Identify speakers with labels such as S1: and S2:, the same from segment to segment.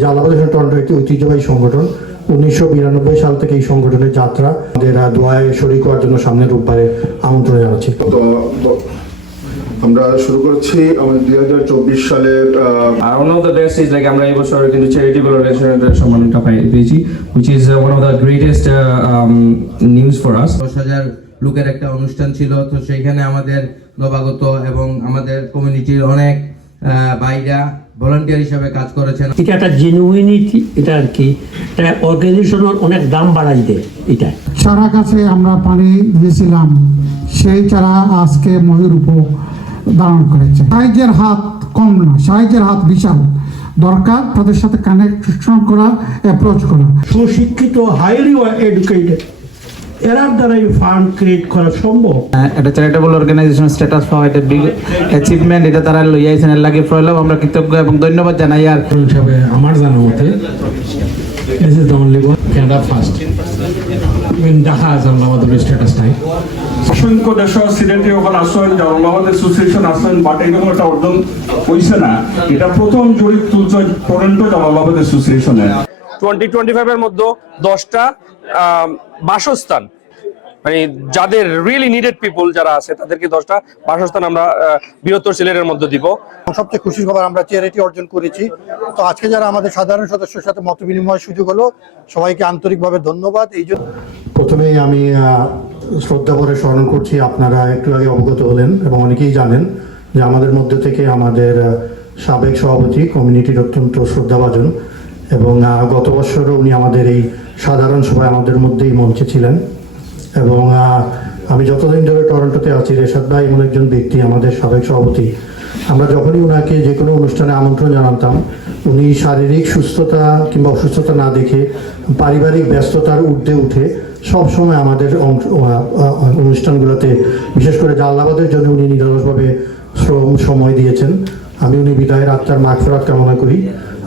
S1: Jalabad Toronto একটি ঐতিহ্যবাহী সংগঠন। উনিশশো বিরানব্বই সাল থেকে এই সংগঠনের যাত্রা আমাদের দোয়ায় শরিক হওয়ার জন্য সামনের রোববারে আমন্ত্রণ জানাচ্ছি।
S2: আমরা শুরু করছি আমাদের দুই হাজার চব্বিশ সালের
S3: আর one of the best is like আমরা এই বছর কিন্তু চ্যারিটেবল অর্গানাইজেশনের সম্মানটা পাই পেয়েছি which is one of the greatest uh, um, news for us.
S4: দশ হাজার লোকের একটা অনুষ্ঠান ছিল তো সেইখানে আমাদের নবাগত এবং আমাদের কমিউনিটির অনেক আহ, ভাইরা ভলান্টিয়ার হিসাবে কাজ করেছেন।
S5: এটা একটা জেনুইনিটি এটা আর কি এটা অর্গানাইজেশনের অনেক দাম বাড়াই দেয় এটা।
S6: চারা গাছে আমরা পানি দিয়েছিলাম সেই চারা আজকে ময়ূর উপ ধারণ করেছে। সাহায্যের হাত কম না সাহায্যের হাত বিশাল। দরকার তাদের সাথে কানেকশন করা অ্যাপ্রোচ করা।
S5: সুশিক্ষিত হাইলি এডুকেটেড এরার দ্বারাই ফান্ড ক্রিয়েট করা সম্ভব?
S7: এটা চ্যারিটেবল অর্গানাইজেশন স্ট্যাটাস পাওয়া এটা বিগ অ্যাচিভমেন্ট এটা তারা লইয়া আইছেন এর লাগে প্রয়োগ আমরা কৃতজ্ঞ এবং ধন্যবাদ জানাই। আর
S8: হিসাবে আমার জানা মতে this is the only one Canada first even দেখা আছে আমাদের স্ট্যাটাস নাই।
S9: অসংখ্য দেশের সিলেটি ওখানে আসেন জনবাদ অ্যাসোসিয়েশন আসেন বাট এরকম একটা অর্জন হয়েছে না। এটা প্রথম জরিপ তুলছে টরেন্টো জনবাদ অ্যাসোসিয়েশনে
S10: টোয়েন্টি টোয়েন্টি ফাইভের মধ্যে দশটা বাসস্থান মানে যাদের রিয়েলি নিডেড পিপল যারা আছে তাদেরকে দশটা বাসস্থান আমরা বৃহত্তর সিলেটের মধ্যে দিব।
S11: সবচেয়ে খুশির খবর আমরা চ্যারিটি অর্জন করেছি। তো আজকে যারা আমাদের সাধারণ সদস্যের সাথে মত বিনিময়ের সুযোগ হলো সবাইকে আন্তরিকভাবে ধন্যবাদ। এই জন্য
S1: প্রথমেই আমি শ্রদ্ধা করে স্মরণ করছি আপনারা একটু আগে অবগত হলেন এবং অনেকেই জানেন যে আমাদের মধ্যে থেকে আমাদের সাবেক সভাপতি কমিউনিটির অত্যন্ত শ্রদ্ধাভাজন এবং গত বছরও উনি আমাদের এই সাধারণ সভায় আমাদের মধ্যেই মঞ্চে ছিলেন। এবং আমি যতদিন ধরে টরন্টোতে আছি, রেশাদ ভাই এমন একজন ব্যক্তি, আমাদের সাবেক সভাপতি। আমরা যখনই ওনাকে যে কোনো অনুষ্ঠানে আমন্ত্রণ জানাতাম, উনি শারীরিক সুস্থতা কিংবা অসুস্থতা না দেখে, পারিবারিক ব্যস্ততার ঊর্ধ্বে উঠে সব সময় আমাদের অনুষ্ঠানগুলোতে, বিশেষ করে জাল্লাবাদের জন্য উনি নিরলসভাবে শ্রম, সময় দিয়েছেন। আমি উনি বিদায়ের আত্মার মাগফেরাত কামনা করি।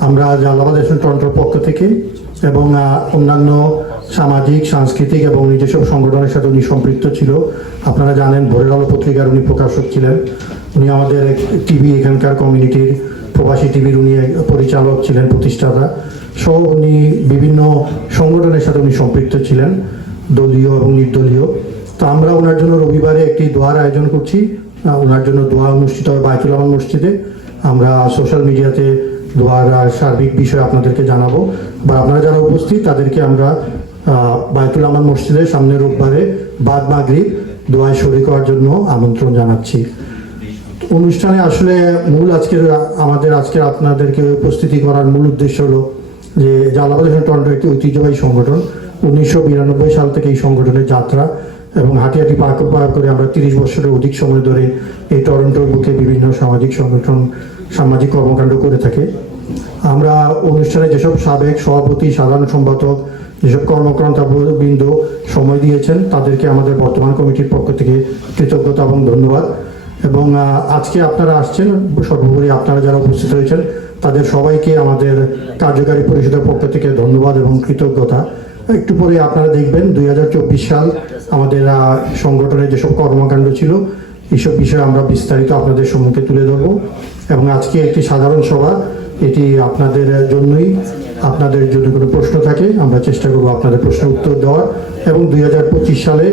S1: আমরা জাল্লাবাদ এসেন টরন্টোর পক্ষ থেকে এবং অন্যান্য সামাজিক, সাংস্কৃতিক এবং উনি যেসব সংগঠনের সাথে উনি সম্পৃক্ত ছিল। আপনারা জানেন, ভোরের আলো পত্রিকার উনি প্রকাশক ছিলেন। উনি আমাদের টিভি এখানকার কমিউনিটির প্রবাসী টিভির উনি পরিচালক ছিলেন, প্রতিষ্ঠাতা। সহ উনি বিভিন্ন সংগঠনের সাথে উনি সম্পৃক্ত ছিলেন, দলীয় এবং নির্দলীয়। তো আমরা ওনার জন্য রবিবারে একটি দোয়ার আয়োজন করছি। ওনার জন্য দোয়া অনুষ্ঠিত হবে বায়তুল আমান মসজিদে। আমরা সোশ্যাল মিডিয়াতে দোয়ার সার্বিক বিষয় আপনাদেরকে জানাব। বা আপনারা যারা উপস্থিত, তাদেরকে আমরা বায়তুল আমান মসজিদের সামনে রোববারে বাদ মাগরিব দোয়ায় শরিক হওয়ার জন্য আমন্ত্রণ জানাচ্ছি। অনুষ্ঠানে আসলে মূল আজকের, আমাদের আজকে আপনাদেরকে উপস্থিতি করার মূল উদ্দেশ্য হলো যে জালাবাদ টরন্টো একটি ঐতিহ্যবাহী সংগঠন। উনিশশো বিরানব্বই সাল থেকে এই সংগঠনের যাত্রা এবং হাঁটি হাঁটি পাক পাক করে আমরা তিরিশ বছরের অধিক সময় ধরে এই টরন্টোর বুকে বিভিন্ন সামাজিক সংগঠন, সামাজিক কর্মকাণ্ড করে থাকে। আমরা অনুষ্ঠানে যেসব সাবেক সভাপতি, সাধারণ সম্পাদক যেসব কর্মকর্তা বৃন্দ সময় দিয়েছেন, তাদেরকে আমাদের বর্তমান কমিটির পক্ষ থেকে কৃতজ্ঞতা এবং ধন্যবাদ। এবং আজকে আপনারা আসছেন, সর্বোপরি আপনারা যারা উপস্থিত হয়েছেন তাদের সবাইকে আমাদের কার্যকারী পরিষদের পক্ষ থেকে ধন্যবাদ এবং কৃতজ্ঞতা। একটু পরে আপনারা দেখবেন, দুই হাজার চব্বিশ সাল আমাদের সংগঠনের যেসব কর্মকাণ্ড ছিল, এইসব বিষয়ে আমরা বিস্তারিত আপনাদের সম্মুখে তুলে ধরবো। এবং আজকে একটি সাধারণ সভা, এটি আপনাদের জন্যই। আপনাদের যদি কোনো প্রশ্ন থাকে, আমরা চেষ্টা করব আপনাদের প্রশ্নের উত্তর দেওয়ার। এবং দুই হাজার পঁচিশ সালে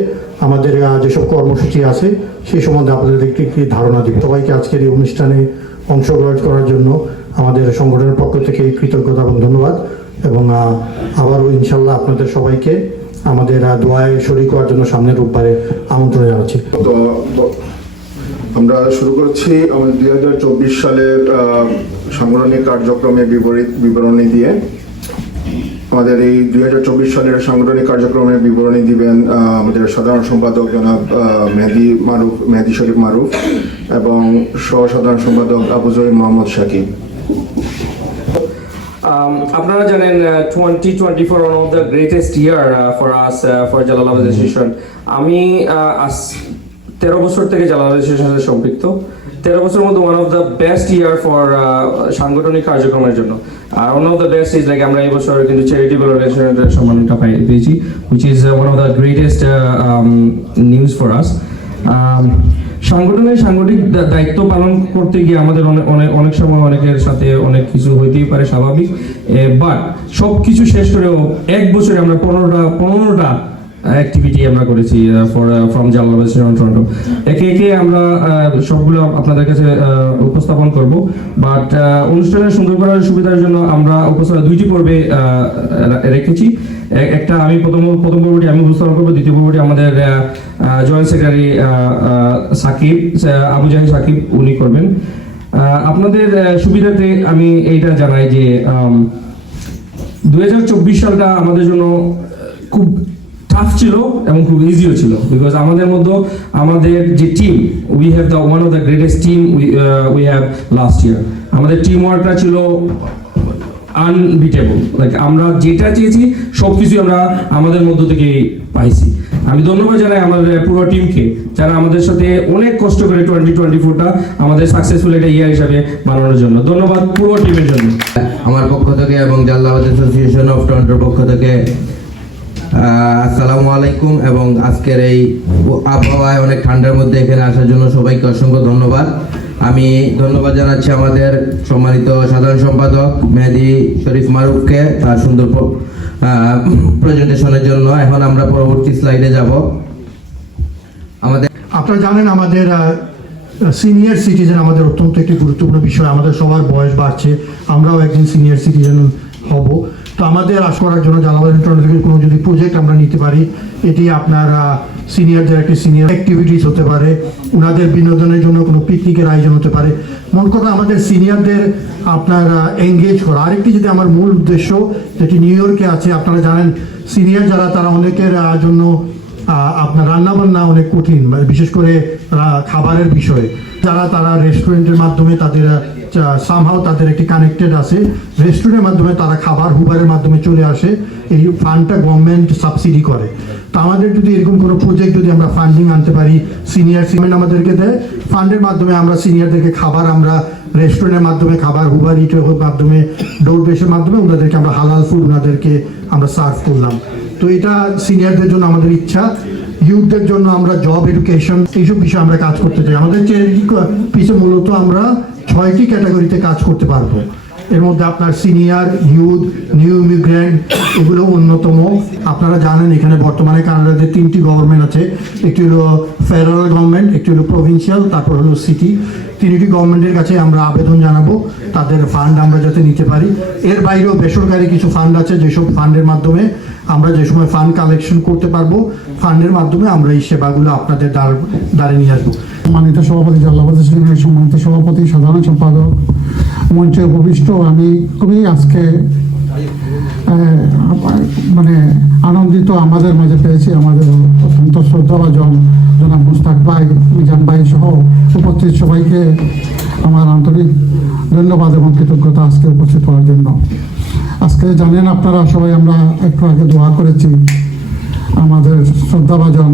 S1: আমাদের যেসব কর্মসূচি আছে সেই সম্বন্ধে আপনাদের একটি একটি ধারণা দিব। সবাইকে আজকের এই অনুষ্ঠানে অংশগ্রহণ করার জন্য আমাদের সংগঠনের পক্ষ থেকে কৃতজ্ঞতা এবং ধন্যবাদ। এবং আবারও ইনশাল্লাহ আপনাদের সবাইকে আমাদের দোয়ায় শরিক হওয়ার জন্য সামনের রোববারে আমন্ত্রণ জানাচ্ছি।
S2: আমরা শুরু করছি আমাদের দুই হাজার চব্বিশ সালের সাংগঠনিক কার্যক্রমের বিবরী বিবরণী দিয়ে। আমাদের এই দুই হাজার চব্বিশ সালের সাংগঠনিক কার্যক্রমের বিবরণী দিবেন আমাদের সাধারণ সম্পাদক জনাব মেহেদি মারুফ, মেহেদি শরীফ মারুফ এবং সহ সাধারণ সম্পাদক আবু জহির মোহাম্মদ শাকিব।
S3: আপনারা জানেন twenty twenty four one of the greatest year for us for Jalalabad association আমি তেরো বছর থেকে জালালাবাদ সাথে সম্পৃক্ত। তেরো বছরের মধ্যে one of the best year for সাংগঠনিক কার্যক্রমের জন্য। আর one of the best is like আমরা এই বছর কিন্তু চ্যারিটেবল অর্গানাইজেশনের সম্মানটা পাই পেয়েছি which is one of the greatest news for us
S10: সাংগঠনিক দা- দায়িত্ব পালন করতে গিয়ে আমাদের অনেক অনেক সময় অনেকের সাথে অনেক কিছু হইতেই পারে স্বাভাবিক। বাট সব কিছু শেষ করেও এক বছরে আমরা পনেরোটা পনেরোটা অ্যাক্টিভিটি আমরা করেছি ফর ফ্রম জালালাবাদ টরন্টো একে একে আমরা সবগুলো আপনাদের কাছে উপস্থাপন করব। বাট অনুষ্ঠানের সুন্দর করার সুবিধার জন্য আমরা উপস্থাপন দুইটি পর্বে রেখেছি। একটা আমি প্রথম প্রথম পর্বটি আমি উপস্থাপন করব, দ্বিতীয় পর্বটি আমাদের জয়েন্ট সেক্রেটারি সাকিব আবু জাহিদ সাকিব উনি করবেন। আপনাদের সুবিধাতে আমি এইটা জানাই যে দু হাজার চব্বিশ সালটা আমাদের জন্য খুব টাফ ছিল এবং খুব ইজিও ছিল বিকজ আমাদের মধ্যে আমাদের যে team we have the one of the greatest team we have last year আমাদের টিম ওয়ার্কটা ছিল আনবিটেবল লাইক আমরা যেটা চেয়েছি সব কিছু আমরা আমাদের মধ্য থেকে পাইছি। আমি ধন্যবাদ জানাই আমাদের পুরো টিমকে যারা আমাদের সাথে অনেক কষ্ট করে টোয়েন্টি টোয়েন্টি ফোরটা আমাদের সাকসেসফুল একটা ইয়ার হিসাবে বানানোর জন্য। ধন্যবাদ পুরো টিমের জন্য।
S4: আমার পক্ষ থেকে এবং জাল্লাবাদ অ্যাসোসিয়েশন অফ টরন্টোর পক্ষ থেকে আসসালামু আলাইকুম এবং আজকের এই আবহাওয়ায় অনেক ঠান্ডার মধ্যে এখানে আসার জন্য সবাইকে অসংখ্য ধন্যবাদ। আমি ধন্যবাদ জানাচ্ছি আমাদের সম্মানিত সাধারণ সম্পাদক মেহেদি শরীফ মারুফকে তার সুন্দর প্রেজেন্টেশনের জন্য। এখন আমরা পরবর্তী স্লাইডে যাব। আমাদের
S1: আপনারা জানেন আমাদের সিনিয়র সিটিজেন আমাদের অত্যন্ত একটি গুরুত্বপূর্ণ বিষয়। আমাদের সবার বয়স বাড়ছে, আমরাও একদিন সিনিয়র সিটিজেন হব। তো আমাদের আশ করার জন্য ইন্টারনেট থেকে কোনো যদি প্রজেক্ট আমরা নিতে পারি, এটি আপনার সিনিয়রদের একটি সিনিয়র অ্যাক্টিভিটিস হতে পারে ওনাদের বিনোদনের জন্য কোনো পিকনিকের আয়োজন হতে পারে। মন কথা আমাদের সিনিয়রদের আপনার এঙ্গেজ করা। আরেকটি যদি আমার মূল উদ্দেশ্য, যেটি নিউ ইয়র্কে আছে, আপনারা জানেন সিনিয়র যারা, তারা অনেকের জন্য আপনার রান্নাবান্না অনেক কঠিন মানে বিশেষ করে খাবারের বিষয়ে। যারা তারা রেস্টুরেন্টের মাধ্যমে তাদের সামহাও তাদের একটি কানেক্টেড আছে। রেস্টুরেন্টের মাধ্যমে তারা খাবার হুবারের মাধ্যমে চলে আসে। এই ফান্ডটা গভর্নমেন্ট সাবসিডি করে। তো আমাদের যদি এরকম কোনো প্রজেক্ট যদি আমরা ফান্ডিং আনতে পারি সিনিয়র সিমেন্ট আমাদেরকে দেয়। ফান্ডের মাধ্যমে আমরা সিনিয়রদেরকে খাবার, আমরা রেস্টুরেন্টের মাধ্যমে খাবার হুবার ইটের মাধ্যমে ডোর বেসের মাধ্যমে ওনাদেরকে আমরা হালাল ফুড ওনাদেরকে আমরা সার্ভ করলাম। তো এটা সিনিয়রদের জন্য আমাদের ইচ্ছা। ইউথদের জন্য আমরা জব এডুকেশন এইসব বিষয়ে আমরা কাজ করতে চাই। আমাদের চ্যারিটি পিছে মূলত আমরা ছয়টি ক্যাটাগরিতে কাজ করতে পারব। এর মধ্যে আপনার সিনিয়র, ইউথ, নিউ ইমিগ্রেন্ট, এগুলো অন্যতম। আপনারা জানেন এখানে বর্তমানে কানাডাতে তিনটি গভর্নমেন্ট আছে। একটি হলো ফেডারেল গভর্নমেন্ট, একটি হলো প্রভিন্সিয়াল, তারপর হলো সিটি। তিনটি গভর্নমেন্টের কাছে আমরা আবেদন জানাব। তাদের ফান্ড আমরা যাতে নিতে পারি। এর বাইরেও বেসরকারি কিছু ফান্ড আছে, যেসব ফান্ডের মাধ্যমে আমরা যে সময় ফান্ড কালেকশন করতে পারব ফান্ডের মাধ্যমে আমরা এই সেবাগুলো আপনাদের দ্বার নিয়ে আসব।
S6: সম্মানিত সভাপতি জাল্লাবাদ সম্মানিত সভাপতি, সাধারণ সম্পাদক, মঞ্চে উপবিষ্ট আমি খুবই আজকে মানে আনন্দিত, আমাদের মাঝে পেয়েছি আমাদের অত্যন্ত শ্রদ্ধাভাজন জনাব মুস্তাক ভাই, মিজান ভাই সহ উপস্থিত সবাইকে আমার আন্তরিক ধন্যবাদ এবং কৃতজ্ঞতা আজকে উপস্থিত হওয়ার জন্য। আজকে জানেন আপনারা সবাই, আমরা একটু আগে দোয়া করেছি। আমাদের শ্রদ্ধাভাজন,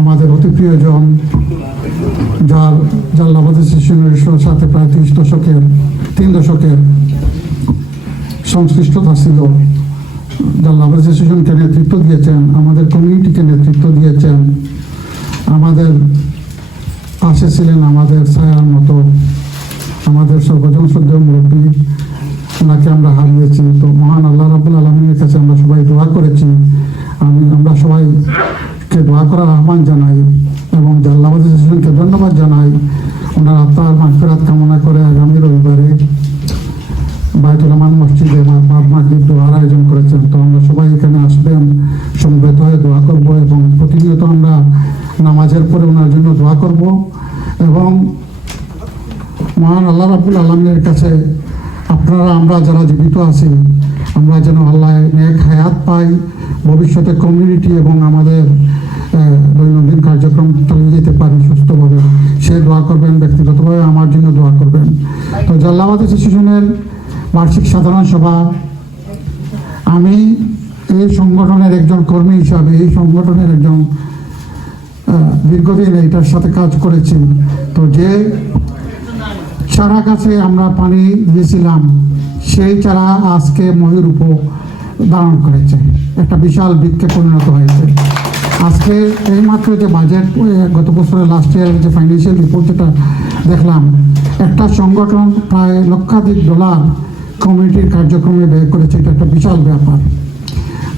S6: আমাদের অতি প্রিয়জন যার জাল্লাবাদের শিশুনের সাথে প্রায় ত্রিশ দশকের, তিন দশকের সংশ্লিষ্টতা ছিল। জাল্লাবাদ শিশুকে নেতৃত্ব দিয়েছেন, আমাদের কমিউনিটিকে নেতৃত্ব দিয়েছেন। আমাদের পাশে ছিলেন আমাদের ছায়ার মতো, আমাদের সর্বজন শ্রদ্ধেয় মুরব্বী ওনাকে আমরা হারিয়েছি। তো মহান আল্লাহ রাবুল আলমীর কাছে আমরা সবাই দোয়া করেছি। আমি, আমরা সবাইকে দোয়া করার আহ্বান জানাই এবং জাল্লাবাদ ধন্যবাদ জানাই। ওনার আত্মার মাগফিরাত কামনা করে আগামী রবিবারে বাইতুল রহমান মসজিদে মাগরিব দোয়ার আয়োজন করেছেন। তো আমরা সবাই এখানে আসবেন, সমবেত হয়ে দোয়া করব এবং প্রতিনিয়ত আমরা নামাজের পরে ওনার জন্য দোয়া করব এবং মহান আল্লাহ রাবুল আলমের কাছে আপনারা, আমরা যারা জীবিত আছি, আমরা যেন আল্লাহ নেক হায়াত পাই, ভবিষ্যতে কমিউনিটি এবং আমাদের দৈনন্দিন কার্যক্রম চালিয়ে যেতে পারি সুস্থভাবে। সে দোয়া করবেন, ব্যক্তিগতভাবে আমার জন্য দোয়া করবেন। তো জাল্লাবাদ অ্যাসোসিয়েশনের বার্ষিক সাধারণ সভা, আমি এই সংগঠনের একজন কর্মী হিসাবে, এই সংগঠনের একজন দীর্ঘদিন এটার সাথে কাজ করেছি। তো যে চারা গাছে আমরা পানি দিয়েছিলাম, সেই চারা আজকে ময়ূর উপ ধারণ করেছে। একটা বিশাল বৃক্ষে পরিণত হয়েছে। আজকে এইমাত্র যে বাজেট গত বছরের লাস্ট ইয়ার যে ফাইন্যান্সিয়াল রিপোর্ট যেটা দেখলাম, একটা সংগঠন প্রায় লক্ষাধিক ডলার কমিউনিটির কার্যক্রমে ব্যয় করেছে, এটা একটা বিশাল ব্যাপার।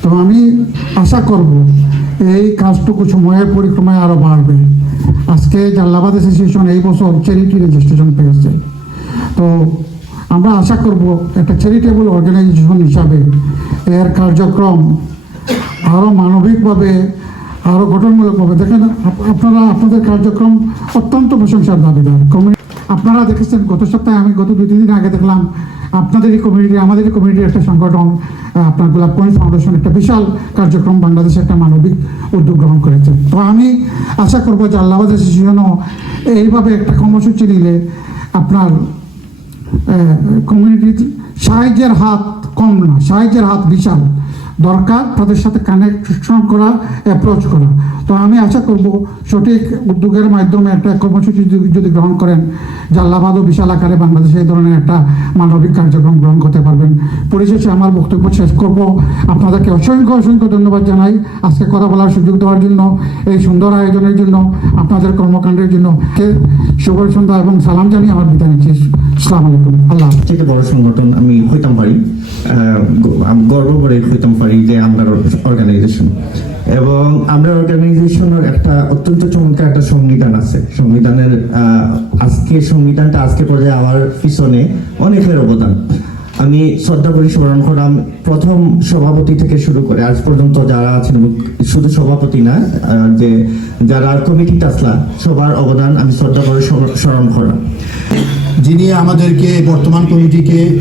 S6: তো আমি আশা করব এই কাজটুকু সময়ের পরিক্রমায় আরও বাড়বে। আজকে জাল্লাবাদ অ্যাসোসিয়েশন এই বছর চ্যারিটি রেজিস্ট্রেশন পেয়েছে। তো আমরা আশা করব একটা চ্যারিটেবল অর্গানাইজেশন হিসাবে এর কার্যক্রম আরও মানবিকভাবে আরও গঠনমূলকভাবে। দেখেন আপনারা আপনাদের কার্যক্রম অত্যন্ত প্রশংসার দাবিদার। কমিউনি আপনারা দেখেছেন, গত সপ্তাহে আমি গত দুই, তিন দিন আগে দেখলাম আপনাদেরই কমিউনিটি আমাদেরই কমিউনিটির একটা সংগঠন আপনার গোলাপ পয়েন্ট ফাউন্ডেশন একটা বিশাল কার্যক্রম বাংলাদেশে একটা মানবিক উদ্যোগ গ্রহণ করেছে। তো আমি আশা করব যে আল্লাহ অ্যাসোসিয়েশনও এইভাবে একটা কর্মসূচি নিলে আপনার কমিউনিটির সাহায্যের হাত কম না সাহায্যের হাত বিশাল। দরকার তাদের সাথে কানেকশন করা অ্যাপ্রোচ করা। তো আমি আশা করব সঠিক উদ্যোগের মাধ্যমে একটা কর্মসূচি যদি- যদি গ্রহণ করেন জাল্লাবাদ ও বিশাল আকারে বাংলাদেশে এই ধরনের একটা মানবিক কার্যক্রম গ্রহণ করতে পারবেন। পরিশেষে আমার বক্তব্য শেষ করব। আপনাদেরকে অসংখ্য অসংখ্য ধন্যবাদ জানাই। আজকে কথা বলার সুযোগ দেওয়ার জন্য এই সুন্দর আয়োজনের জন্য আপনাদের কর্মকাণ্ডের জন্য। কে শুভ সন্ধ্যা এবং সালাম জানিয়ে আমার বিদায় নিচ্ছি। আসসালামু আলাইকুম। আল্লাহ।
S12: থেকে বড় সংগঠন আমি হইতাম পারি। গর্ব করে হইতাম পারি। যে আমরা অর্গানাইজেশন এবং আমরা অর্গানাইজেশনের একটা অত্যন্ত চমৎকার একটা সংবিধান আছে। সংবিধানের আজকে, সংবিধানটা আজকে পর্যায়ে আমার পিছনে অনেকের অবদান। আমি শ্রদ্ধা করি স্মরণ করাম প্রথম সভাপতি থেকে শুরু করে, আজ পর্যন্ত যারা আছেন, শুধু সভাপতি না যে যারা কমিটিতে আসলা সবার অবদান আমি শ্রদ্ধা করে স্মরণ- করাম
S1: যিনি আমাদেরকে, বর্তমান কমিটিকে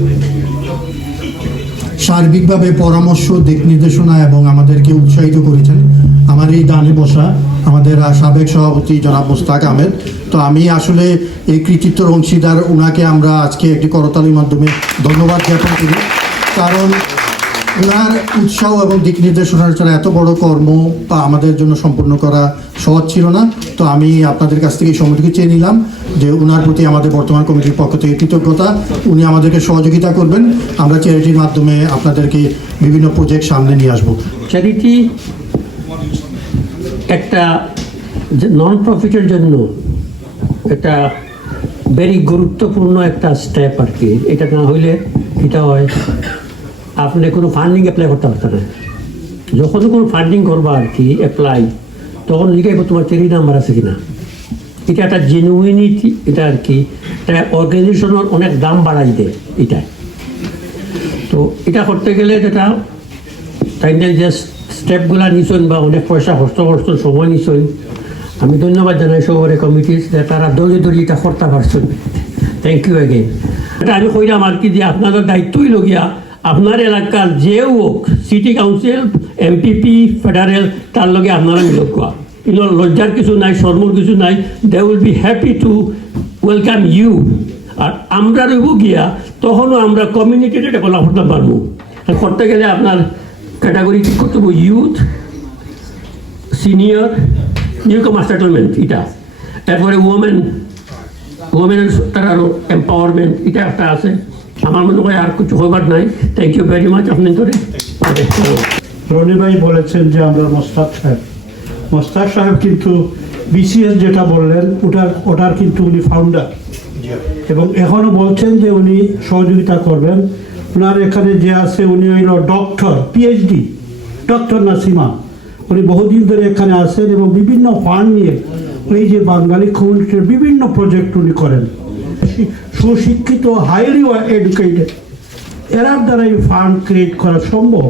S1: সার্বিকভাবে পরামর্শ, দিক নির্দেশনা এবং আমাদেরকে উৎসাহিত করেছেন আমার এই ডানে বসা আমাদের সাবেক সভাপতি জনাব মোস্তাক আহমেদ। তো আমি আসলে এই কৃতিত্বর অংশীদার ওনাকে আমরা আজকে একটি করতালির মাধ্যমে ধন্যবাদ জ্ঞাপন করি। কারণ ওনার উৎসাহ এবং দিক নির্দেশনার ছাড়া এত বড় কর্ম বা আমাদের জন্য সম্পূর্ণ করা সহজ ছিল না। তো আমি আপনাদের কাছ থেকে এই সময়টুকু চেয়ে নিলাম যে ওনার প্রতি আমাদের বর্তমান কমিটির পক্ষ থেকে কৃতজ্ঞতা। উনি আমাদেরকে সহযোগিতা করবেন। আমরা চ্যারিটির মাধ্যমে আপনাদেরকে বিভিন্ন প্রজেক্ট সামনে নিয়ে আসব।
S5: চ্যারিটি একটা নন প্রফিটের জন্য একটা ভেরি গুরুত্বপূর্ণ একটা স্টেপ আর কি। এটা না হইলে এটা হয় আপনি কোনো ফান্ডিং অ্যাপ্লাই করতে পারতেন না। যখন কোনো ফান্ডিং করবা আর কি অ্যাপ্লাই তখন লিখাইব তোমার চেরি নাম্বার আছে কিনা। এটা একটা জেনুইনিটি এটা আর কি, এটা অর্গানাইজেশনের অনেক দাম বাড়াই দেয় এটা। তো এটা করতে গেলে যেটা তাই যে স্টেপগুলা নিছেন বা অনেক পয়সা কষ্ট করছেন, সময় নিছেন, আমি ধন্যবাদ জানাই সবরে কমিটি যে তারা দৌড়ে দৌড়ে এটা করতে পারছেন। থ্যাংক ইউ এগেইন এটা আমি কইলাম আর কি যে আপনাদের দায়িত্বই লগিয়া আপনার এলাকার যে হোক সিটি কাউন্সিল এমপিপি ফেডারেল তার লগে আপনারা মিলক ইনো লজ্জার কিছু নাই, শর্মর কিছু নাই। They will be happy to welcome you আর আমরা রইব গিয়া, তখনও আমরা কমিউনিটিতে ডেভেলপ করতে পারব। করতে গেলে আপনার ক্যাটাগরি ঠিক করতে হবে youth senior newcomer settlement এটা। তারপরে ওমেন ওমেনের তার আরও এম্পাওয়ারমেন্ট এটা একটা আছে। আমার মনে হয় আর কিছু হবার নাই। থ্যাংক ইউ ভেরি মাচ আপনি ধরে। রনি ভাই বলেছেন যে আমরা মোস্তাক সাহেব। মোস্তাক সাহেব কিন্তু বিসিএস যেটা বললেন, ওটার ওটার কিন্তু উনি ফাউন্ডার এবং এখনও বলছেন যে উনি সহযোগিতা করবেন। ওনার এখানে যে আছে, উনি হইল ডক্টর পিএইচডি ডক্টর নাসিমা। উনি বহুদিন ধরে এখানে আছেন এবং বিভিন্ন ফান্ড নিয়ে এই যে বাঙালি কমিউনিটির বিভিন্ন প্রজেক্ট উনি করেন। সুশিক্ষিত হাইলি এডুকেটেড এরার দ্বারা এই ফান্ড ক্রিয়েট করা সম্ভব।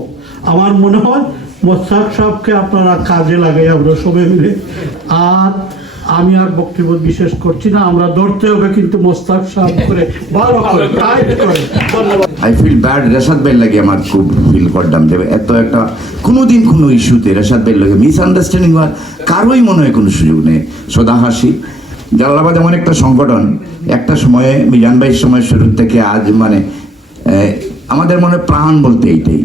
S5: আমার মনে হয় মোস্তাক সাহেবকে আপনারা কাজে লাগাই আমরা সবাই মিলে। আর আমি আর বক্তব্য বিশেষ করছি না, আমরা ধরতে হবে কিন্তু মোস্তাক সাহেব করে, ভালো করে টাইট করে।
S13: আই ফিল ব্যাড রেশাদ বেল লাগে আমার খুব ফিল করলাম যে এত একটা, কোনোদিন কোনো ইস্যুতে রেশাদ বেল লাগে মিসআন্ডারস্ট্যান্ডিং হওয়ার কারোই মনে হয় কোনো সুযোগ নেই। সদা হাসি জালালাবাদ এমন একটা সংগঠন, একটা সময়ে, মিজান ভাইয়ের সময় শুরু থেকে আজ মানে আমাদের মনে প্রাণ বলতে এইটাই।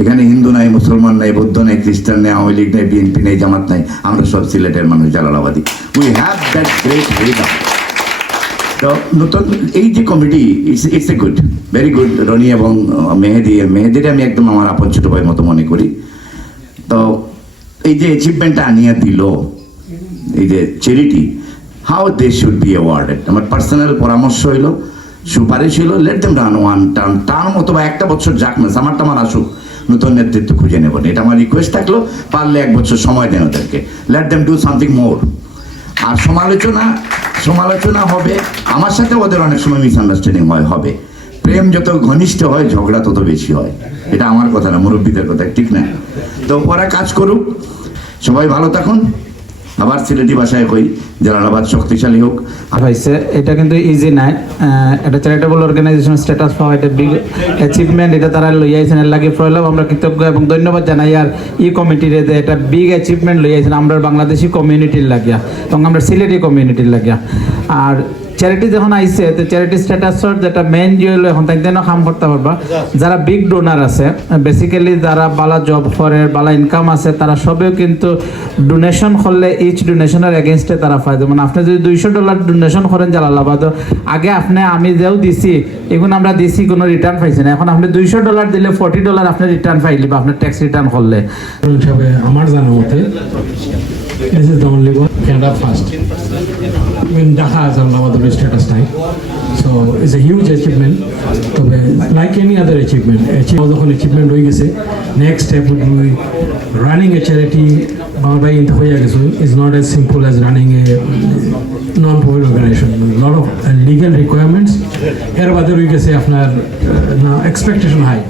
S13: এখানে হিন্দু নাই, মুসলমান নাই, বৌদ্ধ নাই, খ্রিস্টান নাই, আওয়ামী লীগ নাই, বিএনপি নাই, জামাত নাই, আমরা সব সিলেটের মানুষ Jalalabadi. We have that great তো নতুন, এই যে committee it's a good very good Roni এবং মেহেদি মেহেদির আমি একদম আমার আপন ছোট ভাইয়ের মতো মনে করি। তো এই যে অ্যাচিভমেন্টটা আনিয়ে দিল, এই যে charity how they should be awarded আমার পার্সোনাল পরামর্শ হইল, সুপারিশ হইল let them run one term term অথবা একটা বছর যাক না আমার আসুক, নতুন নেতৃত্ব খুঁজে নেব। এটা আমার রিকোয়েস্ট থাকল, পারলে এক বছর সময় দেন ওদেরকে। Let them do something more আর সমালোচনা সমালোচনা হবে। আমার সাথে ওদের অনেক সময় মিসআন্ডারস্ট্যান্ডিং হয়, হবে। প্রেম যত ঘনিষ্ঠ হয়, ঝগড়া তত বেশি হয়। এটা আমার কথা না, মুরব্বীদের কথা, ঠিক না? তো ওরা কাজ করুক। সবাই ভালো থাকুন। আবার সিলেটি ভাষায় কই? জালালাবাদ শক্তিশালী হোক।
S7: ভাইসে এটা কিন্তু ইজি না। এটা চ্যারিটেবল অর্গানাইজেশন স্ট্যাটাস পাওয়া, এটা বিগ অ্যাচিভমেন্ট এটা তারা লই আইছেন। এর লাগি ফয়লাম আমরা কৃতজ্ঞ এবং ধন্যবাদ জানাই। আর ই কমিটির যে এটা বিগ অ্যাচিভমেন্ট লই আইছেন। আমরা বাংলাদেশি কমিউনিটির লাগিয়া এবং আমরা সিলেটি কমিউনিটির লাগিয়া। আর চ্যারিটি যখন আইছে তো চ্যারিটি স্ট্যাটাসর যেটা মেইন যে হলো এখন তাই দিনও কাম করতে পারবা যারা বিগ ডোনার আছে বেসিক্যালি যারা বালা জব করে বালা ইনকাম আছে তারা সবেও কিন্তু ডোনেশন করলে ইচ ডোনেশনের এগেনস্টে তারা পায়। যেমন আপনি যদি দুইশো ডলার ডোনেশন করেন জালালাবাদ আগে আপনি আমি যেও দিছি এখন আমরা দিছি কোনো রিটার্ন পাইছি না। এখন আপনি দুইশো ডলার দিলে ফোর্টি ডলার আপনি রিটার্ন পাইলি বা আপনার ট্যাক্স রিটার্ন করলে।
S8: আমার জানা মতে this is the only one Canada first even Dhaka আছে আমাদের স্ট্যাটাস নাই so it's a huge achievement তবে লাইক এনি আদার অ্যাচিভমেন্ট যখন অ্যাচিভমেন্ট হয়ে গেছে next step would be running a charity ভাই ইন্ট হয়ে গেছে। Is not as simple as running a non profit organization lot of legal requirements এর বাদে রয়ে গেছে আপনার না এক্সপেকটেশন হাই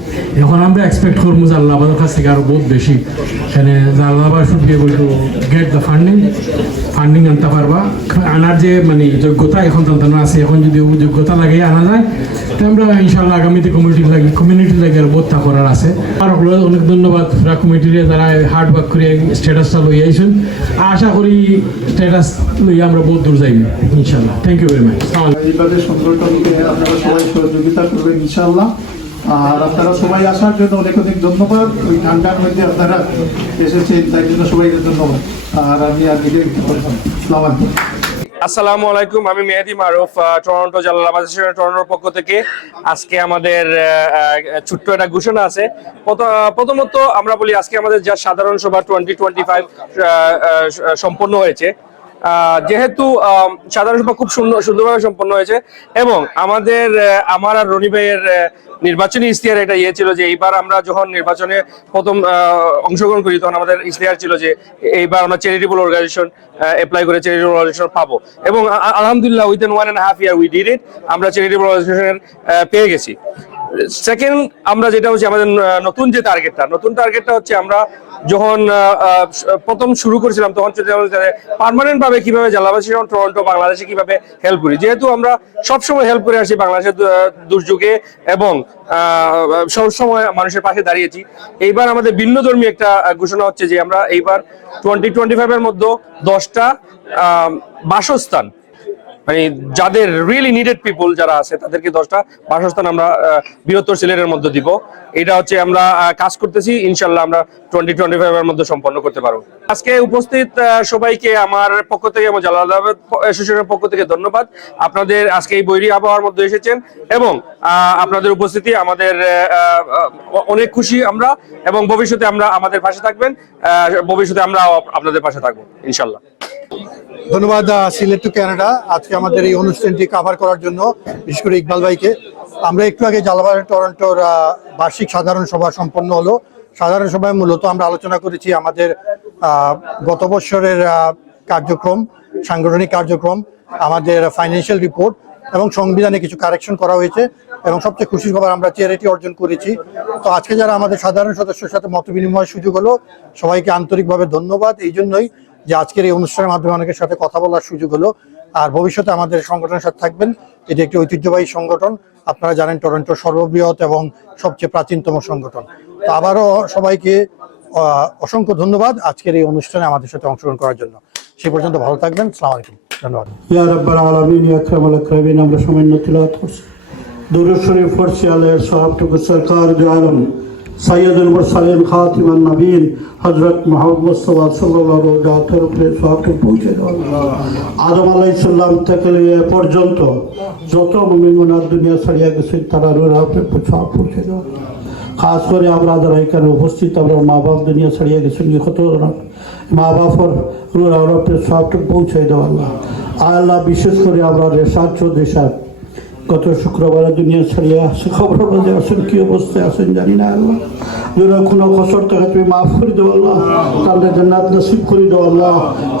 S8: এখন আমরা এক্সপেক্ট করব যে আল্লাহবাদের কাছ থেকে আরও বহুত বেশি। এখানে আল্লাহবাদ should be able to get the funding funding আনতে পারবা। আনার যে মানে যোগ্যতা এখন তান্তানো আছে, এখন যদি যোগ্যতা লাগে আনা যায়, তো আমরা ইনশাল্লাহ আগামীতে কমিটি লাগে কমিউনিটি লাগে আর বোধটা করার আছে। আর অনেক ধন্যবাদ পুরা কমিটির যারা হার্ড ওয়ার্ক করে স্ট্যাটাসটা লই আইছেন আশা করি স্ট্যাটাস লইয়া আমরা বহুত দূর ইনশাল্লাহ থ্যাংক ইউ ভেরি মাচ
S1: এইভাবে আপনারা সবাই সহযোগিতা করবেন ইনশাআল্লাহ। আর আপনারা সবাই আসার জন্য অনেক অনেক ধন্যবাদ। ওই ঠান্ডার মধ্যে আপনারা এসেছেন তাই জন্য সবাইকে ধন্যবাদ। আর আমি আর নিজে সালাম
S10: আসসালামু আলাইকুম। আমি মেহেদি মারুফ টরন্টো জালালাবাদ টরন্টোর পক্ষ থেকে। আজকে আমাদের ছোট্ট একটা ঘোষণা আছে। প্রথ- প্রথমত আমরা বলি আজকে আমাদের যা সাধারণ সভা টোয়েন্টি টোয়েন্টি ফাইভ সম্পন্ন হয়েছে। যেহেতু সাধারণ সভা খুব সুন্দর সুন্দরভাবে সম্পন্ন হয়েছে এবং আমাদের আমার আর রনি ভাইয়ের নির্বাচনী ইশতেহার এটা ইয়ে ছিল যে এইবার আমরা যখন নির্বাচনে প্রথম অংশগ্রহণ করি তখন আমাদের ইশতেহার ছিল যে এইবার আমরা চ্যারিটেবল অর্গানাইজেশন অ্যাপ্লাই করে চ্যারিটেবল অর্গানাইজেশন পাবো। এবং আলহামদুলিল্লাহ within one and half year we did it আমরা চ্যারিটেবল অর্গানাইজেশন পেয়ে গেছি। সেকেন্ড আমরা যেটা হচ্ছে আমাদের নতুন যে টার্গেটটা নতুন টার্গেটটা হচ্ছে আমরা যখন প্রথম শুরু করেছিলাম, তখন পার্মানেন্ট ভাবে কীভাবে জালাবাসী এবং টরন্টো বাংলাদেশে কীভাবে হেল্প করি। যেহেতু আমরা সবসময় হেল্প করে আসি বাংলাদেশের দুর্যোগে এবং সব সময় মানুষের পাশে দাঁড়িয়েছি। এইবার আমাদের ভিন্ন ধর্মী একটা ঘোষণা হচ্ছে যে আমরা এইবার টোয়েন্টি টোয়েন্টি ফাইভ এর মধ্যে দশটা বাসস্থান মানে যাদের রিয়েলি নিডেড পিপল যারা আছে, তাদেরকে দশটা বাসস্থান আমরা বৃহত্তর সিলেটের মধ্যে দিব। এটা হচ্ছে আমরা কাজ করতেছি, ইনশাল্লাহ আমরা টোয়েন্টি টোয়েন্টি ফাইভ এর মধ্যে সম্পন্ন করতে পারব। আজকে উপস্থিত সবাইকে আমার পক্ষ থেকে এবং জালালাবাদ অ্যাসোসিয়েশনের পক্ষ থেকে ধন্যবাদ। আপনাদের আজকে এই বৈরী আবহাওয়ার মধ্যে এসেছেন এবং আপনাদের উপস্থিতি আমাদের অনেক খুশি আমরা এবং ভবিষ্যতে আমরা আমাদের পাশে থাকবেন ভবিষ্যতে আমরা আপনাদের পাশে থাকব, ইনশাল্লাহ।
S1: ধন্যবাদ সিলেট টু ক্যানাডা আজকে আমাদের এই অনুষ্ঠানটি কভার করার জন্য, বিশেষ করে ইকবাল ভাইকে। আমরা একটু আগে জালাবাদ টরন্টোর বার্ষিক সাধারণ সভা সম্পন্ন হলো। সাধারণ সভায় মূলত আমরা আলোচনা করেছি আমাদের গত বছরের কার্যক্রম, সাংগঠনিক কার্যক্রম, আমাদের ফাইন্যান্সিয়াল রিপোর্ট এবং সংবিধানে কিছু কারেকশন করা হয়েছে এবং সবচেয়ে খুশির খবর আমরা চ্যারিটি অর্জন করেছি। তো আজকে যারা আমাদের সাধারণ সদস্যের সাথে মত বিনিময়ের সুযোগ হলো, সবাইকে আন্তরিকভাবে ধন্যবাদ। এই জন্যই যে আজকের এই অনুষ্ঠানের মাধ্যমে অনেকের সাথে কথা বলার সুযোগ হলো। আর ভবিষ্যতে আমাদের সংগঠনের সাথে থাকবেন। এটি একটি ঐতিহ্যবাহী সংগঠন। আপনারা জানেন টরন্টোর সর্ববৃহৎ এবং সবচেয়ে প্রাচীনতম সংগঠন। তো আবারও সবাইকে অসংখ্য ধন্যবাদ আজকের এই অনুষ্ঠানে আমাদের সাথে অংশগ্রহণ করার জন্য। সে পর্যন্ত ভালো থাকবেন। সালাম আলাইকুম। ধন্যবাদ।
S14: ইয়া সরকার আলম। সাইয়্যিদুল মুরসালিন, খাতিমান নবীন, হযরত মুহাম্মদ সাল্লাল্লাহু আলাইহি ওয়াসাল্লামের উপরে সাহাবটুকু পৌঁছে দাও আদম আলাইহিস সালাম থেকে এ পর্যন্ত যত মুমিন মুনার দুনিয়া ছাড়িয়া গেছে, তারা রুহ আপনি পৌঁছা পৌঁছে দাও খাস করে আমরা যারা এখানে উপস্থিত, আমরা মা বাপ দুনিয়া ছাড়িয়ে গেছেন কত মা বাপর রুল আরবের সবটুকু পৌঁছাই দেওয়া আল্লাহ বিশেষ করে আমরা রেশাদ চৌধুরী গত শুক্রবারে দুনিয়া ছাড়িয়ে আসে খবর বলতে আসেন কি অবস্থায় আছেন জানি না আল্লাহ। যেন কোনো কসর টাকা তুমি মাফ করে দেবো আল্লাহ। তাদের জান্নাত নসিব করে দেবো আল্লাহ।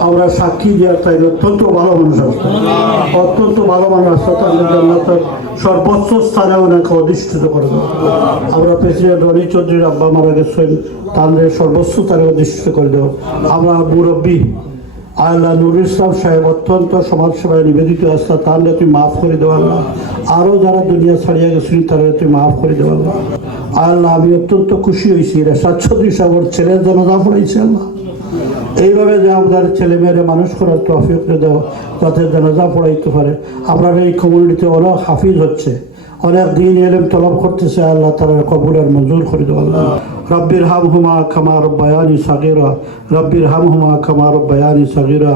S14: আমরা সাক্ষী দেওয়ার তাই অত্যন্ত ভালো মানুষ আসতো অত্যন্ত ভালো মানুষ আসতো তাদের জান্নাতের সর্বোচ্চ স্থানে ওনাকে অধিষ্ঠিত করে দেবো আমরা প্রেসিডেন্ট রনি চৌধুরীর আব্বা মারা গেছেন, তাদের সর্বোচ্চ স্থানে অধিষ্ঠিত করে দেবো আমরা মুরব্বী আল্লাহ নুর ইসলাম সাহেব অত্যন্ত সমাজসেবায় নিবেদিত আসতা তাহলে তুমি মাফ করে দেওয়া আরও যারা দুনিয়া ছাড়িয়ে গেছেন, তারা তুমি মাফ করে দেওয়া আল্লাহ। আমি অত্যন্ত খুশি হয়েছি। রেশাদ চৌধুরী সাহেবের ছেলের জনতা পড়াইছে আল্লাহ। এইভাবে যে আমাদের ছেলে মেয়েরা মানুষ করার করে দেওয়া যাতে জানাজা পড়াইতে পারে। আপনার এই কমিউনিটিতে অনেক হাফিজ হচ্ছে। অনেক দিন এলেম তলব করতেছে, আল্লাহ তারা কবুলের মঞ্জুর করে দেওয়া আল্লাহ রব্বির হাম হুমা খামার বয়ানি সাগিরা, রব্বির হাম হুমা খামার বয়ানি সাগিরা।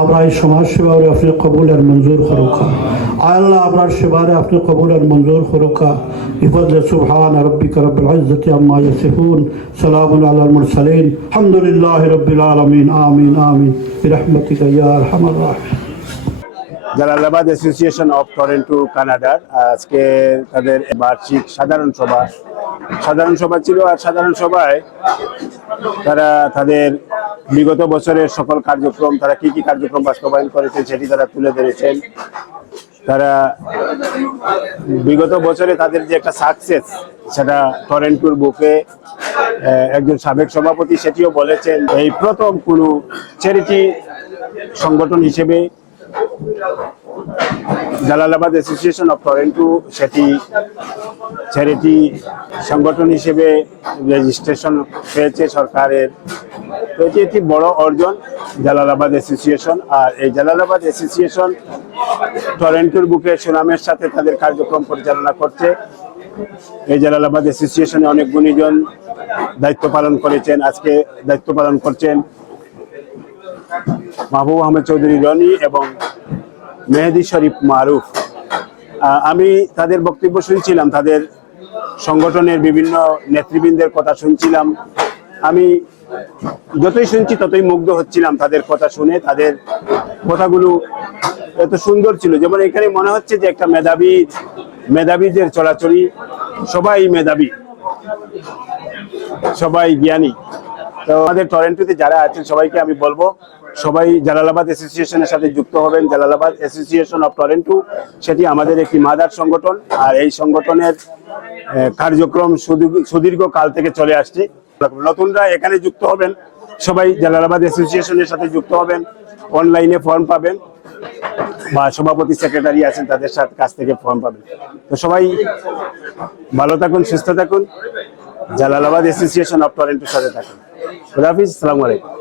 S14: আমরা এই সমাজ সেবারে আপনি কবুলের মঞ্জুর করুকা। আল্লাহ আপনার সেবারে আপনি কবুলের মঞ্জুর করুকা। বিফজল সুবহান রব্বিক রব্বিল ইজ্জতি আম্মা ইয়াসিফুন, সালামুন আলাল মুরসালিন। আলহামদুলিল্লাহ রব্বিল আলামিন, আমিন আমিন। বিরহমাতিকা ইয়া আরহামার রাহিমিন।
S15: জালালাবাদ অ্যাসোসিয়েশন অফ টরেন্টো কানাডার, আজকে তাদের বার্ষিক সাধারণ সভা। সাধারণ সভা ছিল আর সাধারণ সভায় তারা তাদের বিগত বছরের সকল কার্যক্রম, তারা কি কি কার্যক্রম বাস্তবায়ন করেছেন সেটি তারা তুলে ধরেছেন। তারা বিগত বছরে তাদের যে একটা সাকসেস সেটা টরেন্টোর বুকে একজন সাবেক সভাপতি সেটিও বলেছেন, এই প্রথম কোনো চ্যারিটি সংগঠন হিসেবে জালালাবাদ অ্যাসোসিয়েশন অফ টরেন্টো সেটি চ্যারিটি সংগঠন হিসেবে রেজিস্ট্রেশন পেয়েছে সরকারের। তো এটি একটি বড় অর্জন জালালাবাদ অ্যাসোসিয়েশন আর এই জালালাবাদ অ্যাসোসিয়েশন টরেন্টোর বুকে সুনামের সাথে তাদের কার্যক্রম পরিচালনা করছে। এই জালালাবাদ অ্যাসোসিয়েশনে অনেক গুণীজন দায়িত্ব পালন করেছেন, আজকে দায়িত্ব পালন করছেন। মাহবুব আহমেদ চৌধুরী রনি এবং মেহেদি শরীফ মারুফ। আমি তাদের বক্তব্য শুনছিলাম, তাদের সংগঠনের বিভিন্ন নেতৃবৃন্দের কথা শুনছিলাম। আমি যতই শুনছি ততই মুগ্ধ হচ্ছিলাম তাদের কথা শুনে, তাদের কথাগুলো এত সুন্দর ছিল। যেমন এখানে মনে হচ্ছে যে একটা মেধাবী, মেধাবীদের চলাচলি সবাই মেধাবী, সবাই জ্ঞানী। তো আমাদের টরেন্টোতে যারা আছেন সবাইকে আমি বলব সবাই জালালাবাদ অ্যাসোসিয়েশনের সাথে যুক্ত হবেন। জালালাবাদ অ্যাসোসিয়েশন অফ টরেন্টো, সেটি আমাদের একটি মাদার সংগঠন। আর এই সংগঠনের কার্যক্রম সুদীর্ঘ- কাল থেকে চলে আসছে। নতুনরা এখানে যুক্ত হবেন। সবাই জালালাবাদ অ্যাসোসিয়েশনের সাথে যুক্ত হবেন। অনলাইনে ফর্ম পাবেন বা সভাপতি সেক্রেটারি আছেন তাদের সাথে কাছ থেকে ফর্ম পাবেন। তো সবাই ভালো থাকুন, সুস্থ থাকুন। জালালাবাদ অ্যাসোসিয়েশন অফ টরেন্টোর সাথে থাকুন। খুদাহাফিজ আসসালামু আলাইকুম।